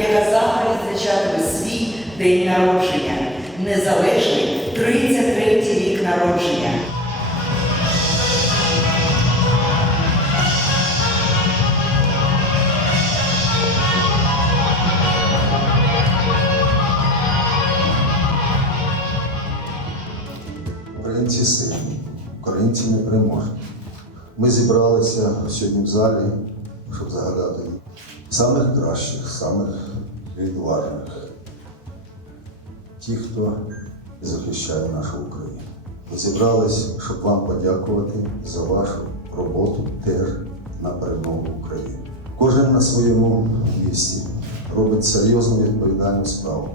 яка завтра відзначатиме свій день народження. Незалежний 33 рік народження. Українці сильні, українці непереможні. Ми зібралися сьогодні в залі, щоб загадати самих кращих, самих відважних, ті, хто захищає нашу Україну. Зібрались, щоб вам подякувати за вашу роботу теж на перемогу України. Кожен на своєму місці робить серйозну відповідальну справу.